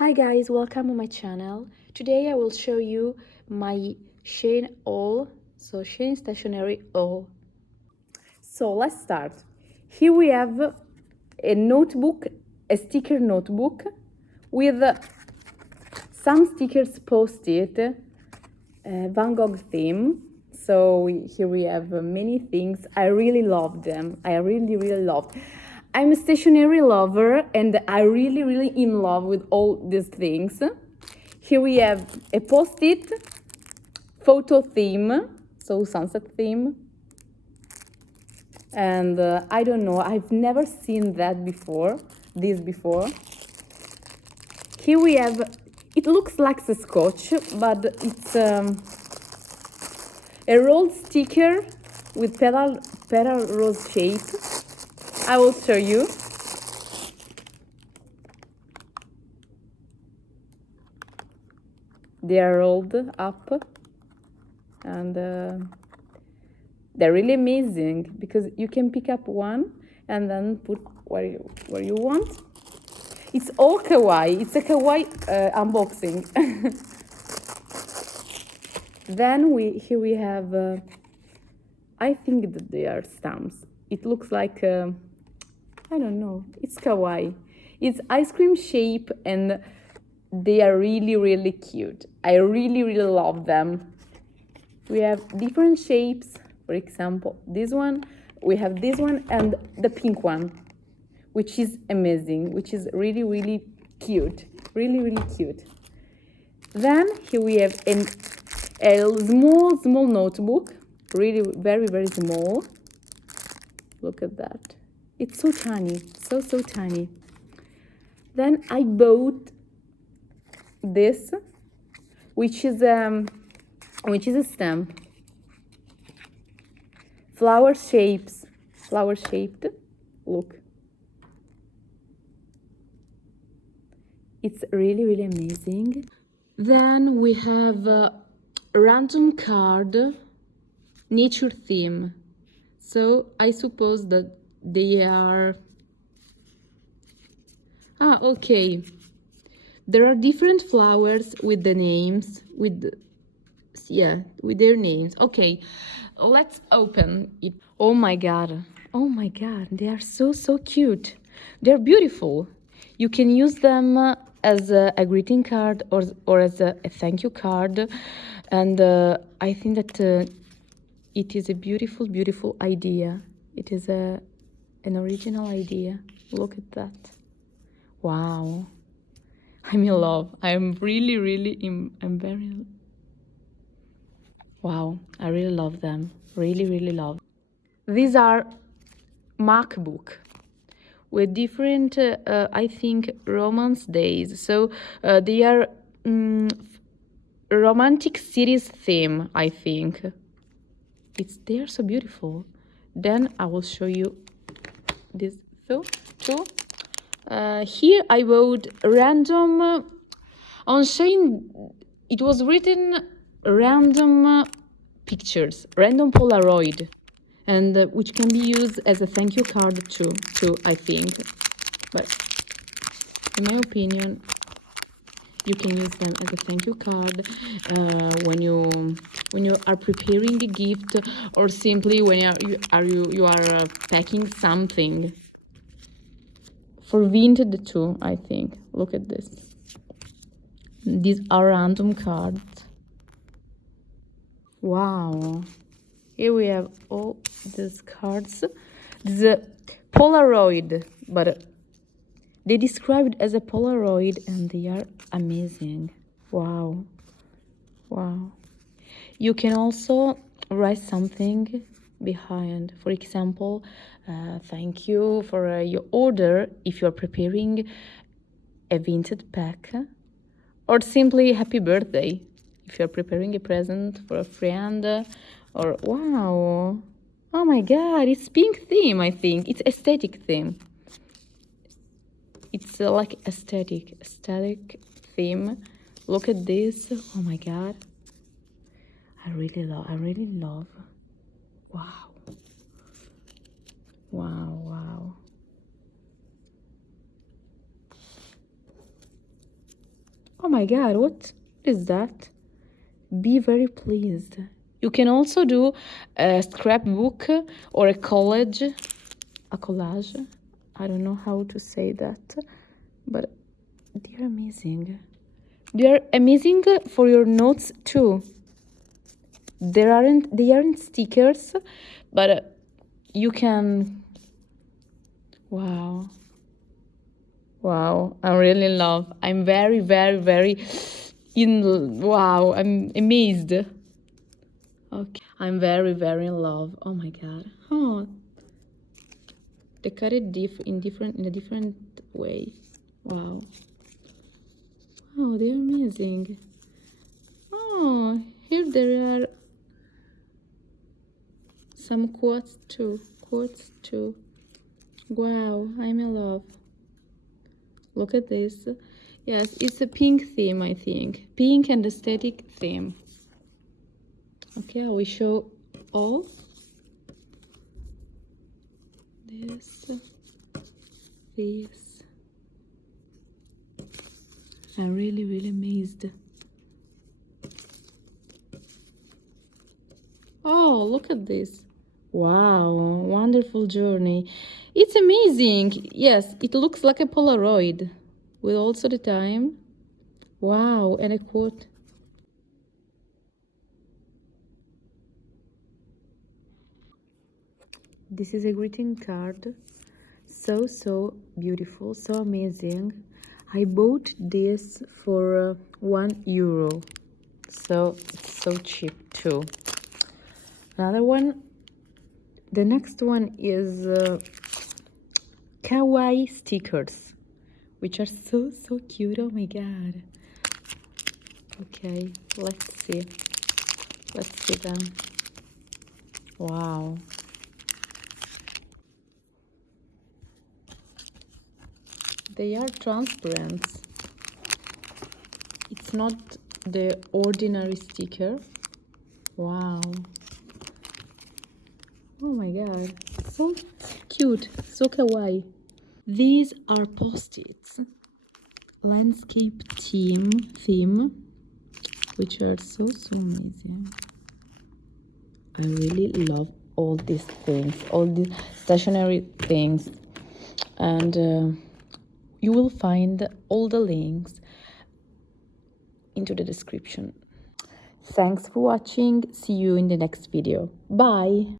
Hi guys, welcome to my channel. Today I will show you my Shein haul, so Shein stationery haul. So let's start. Here we have a notebook, a sticker notebook with some stickers posted, Van Gogh theme. So here we have many things. I really love them. I really love. I'm a stationery lover and I really in love with all these things. Here we have a post-it photo theme, so sunset theme. And I don't know, I've never seen that before, this before. Here we have, it looks like the scotch, but it's a rolled sticker with petal rose shape. I will show you. They are rolled up and they're really amazing because you can pick up one and then put where you want. It's all kawaii. It's a kawaii unboxing. Then here we have, I think that they are stamps. It looks like, I don't know, it's kawaii. It's ice cream shape and they are really cute. I really love them. We have different shapes. For example, this one, we have this one and the pink one, which is amazing, which is really cute, really cute. Then here we have a small notebook, really very small. Look at that. It's so tiny, so tiny. Then I bought this, which is a stamp. Flower shaped. Look. It's really amazing. Then we have a random card, nature theme. So I suppose that they are... okay. There are different flowers with the names, with their names. Okay, let's open it. Oh my god, they are so cute. They're beautiful. You can use them as a greeting card or as a thank you card, and I think that it is a beautiful idea. It is an original idea. Look at that. Wow, I'm in love. I'm I'm very... Wow, I really love them. Really love. These are MacBook with different, I think, romance days. So they are romantic series theme, I think. They are so beautiful. Then I will show you this too. Here I bought random on Shein. It was written random pictures, random Polaroid, and which can be used as a thank you card too, I think. But in my opinion, you can use them as a thank you card when you are preparing a gift, or simply when you are packing something. For Vinted too, I think. Look at this. These are random cards. Wow. Here we have all these cards. This is a Polaroid, but they describe it as a Polaroid and they are amazing. Wow. You can also write something behind. For example, thank you for your order if you're preparing a Vinted pack, or simply happy birthday if you're preparing a present for a friend. Or wow, oh my god, it's pink theme. I think it's aesthetic theme. It's like aesthetic theme. Look at this. Oh my god, I really love. Wow. my god, what is that? Be very pleased. You can also do a scrapbook or a collage. A collage. I don't know how to say that, but they're amazing. They're amazing for your notes too. They aren't stickers, but you can. Wow. Wow, I'm really in love. I'm very, very, very wow, I'm amazed. Okay, I'm very, very in love. Oh my god. Oh, they cut it in a different way. Wow. Oh, they're amazing. Oh, here there are some quotes too. Quotes too. Wow, I'm in love. Look at this. Yes, it's a pink theme, I think. Pink and aesthetic theme. Okay, I will show all. This. I'm really, really amazed. Oh, look at this. Wow, wonderful journey. It's amazing. Yes, it looks like a Polaroid with also the time. Wow, and a quote. This is a greeting card. So beautiful, so amazing. I bought this for €1, so it's so cheap too. Another one. The next one is kawaii stickers, which are so cute. Oh my god. Okay, let's see them. Wow. They are transparent. It's not the ordinary sticker. Wow. Oh my god, so cute, so kawaii. These are post-its, landscape theme, which are so amazing. I really love all these things, all these stationery things, and you will find all the links into the description. Thanks for watching. See you in the next video. Bye.